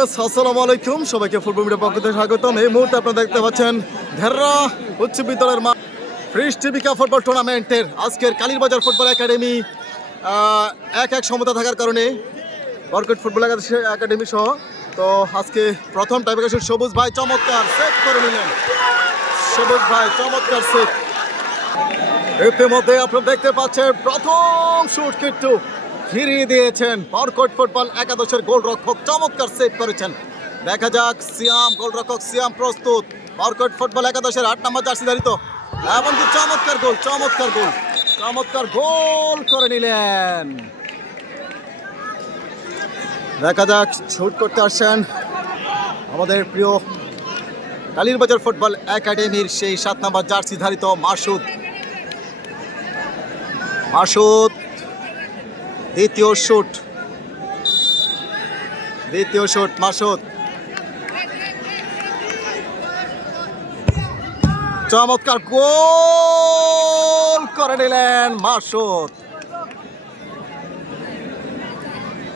আসসালামু আলাইকুম, সবাইকে ফুটবল মিডিয়ার পক্ষ থেকে স্বাগতম। এই মুহূর্তে আপনারা দেখতে পাচ্ছেন ধেররা উচ্চ বিদ্যালয়ের ফ্রিজ টিবিকা ফুটবল টুর্নামেন্টের আজকের কালীরবাজার ফুটবল একাডেমি 1-1 সমতা থাকার কারণে বরকট ফুটবল একাডেমি সহ তো আজকে প্রথম টাইব্রেকার শুট সবুজ ভাই চমৎকার সেভ করে নিলেন। সবুজ ভাই চমৎকার সেভ। ইতিমধ্যে আপনারা দেখতে পাচ্ছেন প্রথম শুট কিন্তু ফিরিয়ে দিয়েছেন বরকট ফুটবল একাদশের গোলরক্ষক, চমৎকার সেভ করেছেন। দেখা যাক সিয়াম, গোলরক্ষক সিয়াম প্রস্তুত। বরকট ফুটবল একাদশের 8 নম্বর জার্সি ধারিত এমনকি চমৎকার গোল চমৎকার গোল করে নিলেন। দেখা যাক শুট করতে আসছেন আমাদের প্রিয় কালীরবাজার ফুটবল একাডেমির সেই 7 নম্বর জার্সি ধারিত মাসুদ। দ্বিতীয় শুট মাসুদ, চমৎকার গোল করে নিলেন মাসুদ।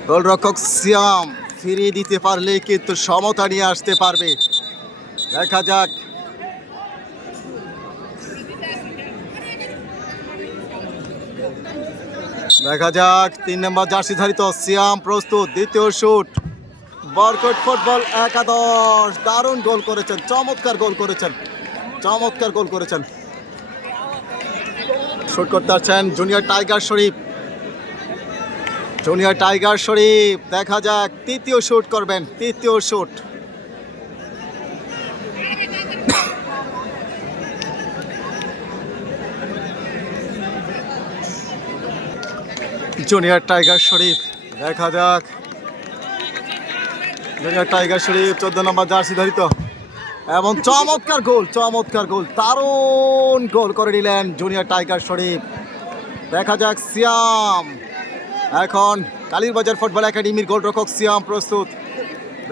গোলরক্ষক সিয়াম ফিরিয়ে দিতে পারলে কিন্তু সমতা নিয়ে আসতে পারবে। দেখা যাক দেখা যাক 3 নম্বর জার্সি ধারিত সিয়াম প্রস্তুত। দ্বিতীয় শুট বরকট ফুটবল একাদশ, দারুণ গোল করেছেন, চমৎকার গোল করেছেন। শুট করতে আসছেন জুনিয়র টাইগার শরীফ। দেখা যাক তৃতীয় শুট করবেন। জুনিয়র টাইগার শরীফ, দেখা যাক জুনিয়র টাইগার শরীফ 14 নম্বর জার্সি ধারিত এবং চমৎকার গোল দারুণ গোল করে নিলেন জুনিয়র টাইগার শরীফ। দেখা যাক সিয়াম, এখন কালীরবাজার ফুটবল একাডেমির গোলরক্ষক সিয়াম প্রস্তুত।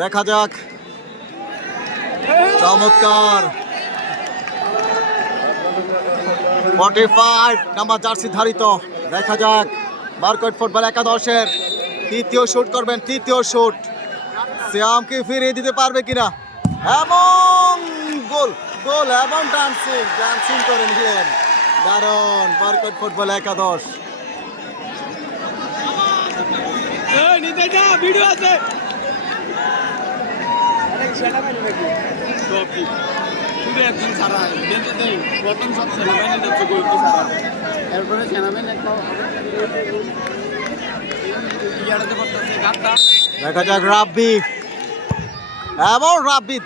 দেখা যাক চমৎকার 45 নম্বর জার্সি ধারিত। দেখা যাক বরকট ফুটবল একাদশের তৃতীয় শুট করবেন। সিয়ামকে ফিরিয়ে দিতে পারবে কিনা এবং গোল এবং ডান্সিং করে নিলেন। দারুণ বরকট ফুটবল একাদশ। ভিডিও আছে একজন সারা প্রথম সব সেনাবাহিনী যাচ্ছে গোলকি সারা, এরপরে সেনাবাহিনী একটা দেখা যাক রাব্বি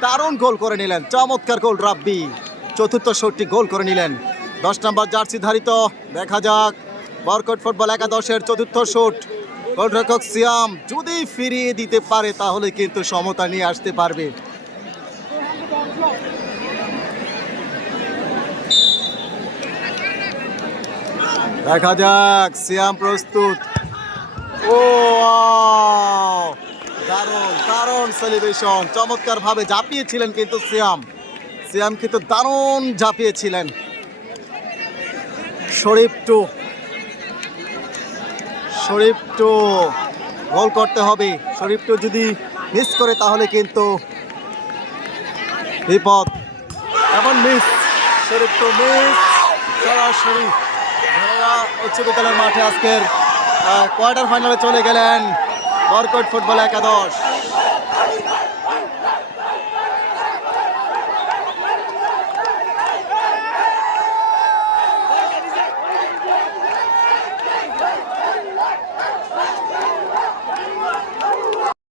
দারুণ গোল করে নিলেন, চমৎকার গোল রাব্বি, চতুর্থ শটটি গোল করে নিলেন 10 নম্বর জার্সি ধারিত। দেখা যাক বরকট ফুটবল একাদশের চতুর্থ শুট, গোলরক্ষক সিয়াম যদি ফিরিয়ে দিতে পারে তাহলে কিন্তু সমতা নিয়ে আসতে পারবে। দেখা যাক সিয়াম প্রস্তুত। ও দারুণ সেলিব্রেশন, চমৎকার ভাবে ঝাঁপিয়েছিলেন কিন্তু সিয়াম কিন্তু দারুণ ঝাঁপিয়েছিলেন। শরীফ টু গোল করতে হবে। শরীফ টু যদি মিস করে তাহলে কিন্তু বিপদ। এমন মিস, শরীফ টু মিস। সরাসরি উচ্চ বিদ্যালয়ের মাঠে আজকের কোয়ার্টার ফাইনালে চলে গেলেন বরকট ফুটবল একাদশ।